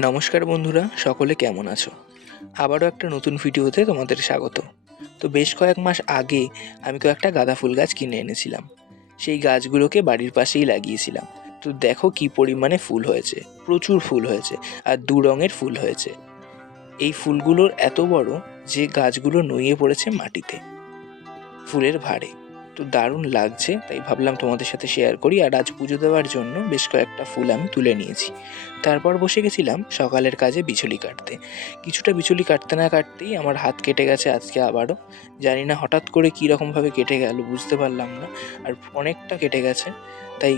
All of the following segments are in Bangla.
নমস্কার বন্ধুরা, সকলে কেমন আছো? আবারও একটা নতুন ভিডিওতে তোমাদের স্বাগত। তো বেশ কয়েক মাস আগে আমি কয়েকটা গাঁদা ফুল গাছ কিনে এনেছিলাম। সেই গাছগুলোকে বাড়ির পাশেই লাগিয়েছিলাম। তো দেখো কি পরিমাণে ফুল হয়েছে, প্রচুর ফুল হয়েছে, আর দু রঙের ফুল হয়েছে। এই ফুলগুলোর এত বড় যে গাছগুলো নুয়ে পড়েছে মাটিতে ফুলের ভারে। তো দারুণ লাগছে, তাই ভাবলাম তোমাদের সাথে শেয়ার করি। আর আজ পুজো দেওয়ার জন্য বেশ কয়েকটা ফুল আমি তুলে নিয়েছি। তারপর বসে গেছিলাম সকালের কাজে বিচুলি কাটতে। কিছুটা বিচুলি কাটতে না কাটতেই আমার হাত কেটে গেছে আজকে আবারও। জানি না হঠাৎ করে কী রকমভাবে কেটে গেল, বুঝতে পারলাম না। আর অনেকটা কেটে গেছে, তাই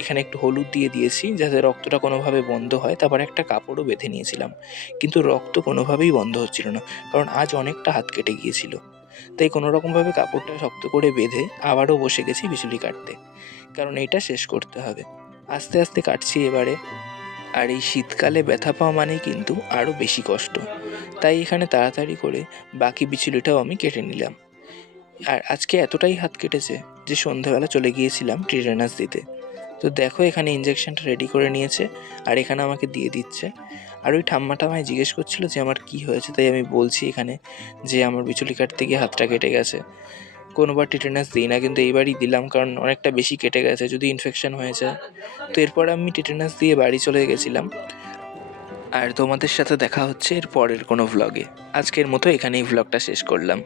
এখানে একটু হলুদ দিয়ে দিয়েছি যাতে রক্তটা কোনোভাবে বন্ধ হয়। তারপর একটা কাপড়ও বেঁধে নিয়েছিলাম, কিন্তু রক্ত কোনোভাবেই বন্ধ হচ্ছিল না, কারণ আজ অনেকটা হাত কেটে গিয়েছিল। তাই কোনো রকমভাবে কাপড়টা শক্ত করে বেঁধে আবারও বসে গেছি বিচুলি কাটতে, কারণ এইটা শেষ করতে হবে। আস্তে আস্তে কাটছি এবারে। আর এই শীতকালে ব্যথা পাওয়া মানেই কিন্তু আরও বেশি কষ্ট, তাই এখানে তাড়াতাড়ি করে বাকি বিচুলিটাও আমি কেটে নিলাম। আর আজকে এতটাই হাত কেটেছে যে সন্ধ্যাবেলা চলে গিয়েছিলাম টিটেনাস দিতে। তো দেখো এখানে ইঞ্জেকশনটা রেডি করে নিয়েছে, আর এখানে আমাকে দিয়ে দিচ্ছে। আর ওই ঠাম্মাটা আমায় জিজ্ঞেস করছিল যে আমার কি হয়েছে, তাই আমি বলছি এখানে যে আমার বিচুলি কাটতে গিয়ে হাতটা কেটে গেছে। কোনোবার টিটেনাস দিই না, কিন্তু এইবারই দিলাম, কারণ অনেকটা বেশি কেটে গেছে, যদি ইনফেকশন হয়ে যায়। তো এরপর আমি টিটেনাস দিয়ে বাড়ি চলে গেছিলাম। আর তোমাদের সাথে দেখা হচ্ছে এর পরের কোনো ভ্লগে। আজকের মতো এখানেই ভ্লগটা শেষ করলাম।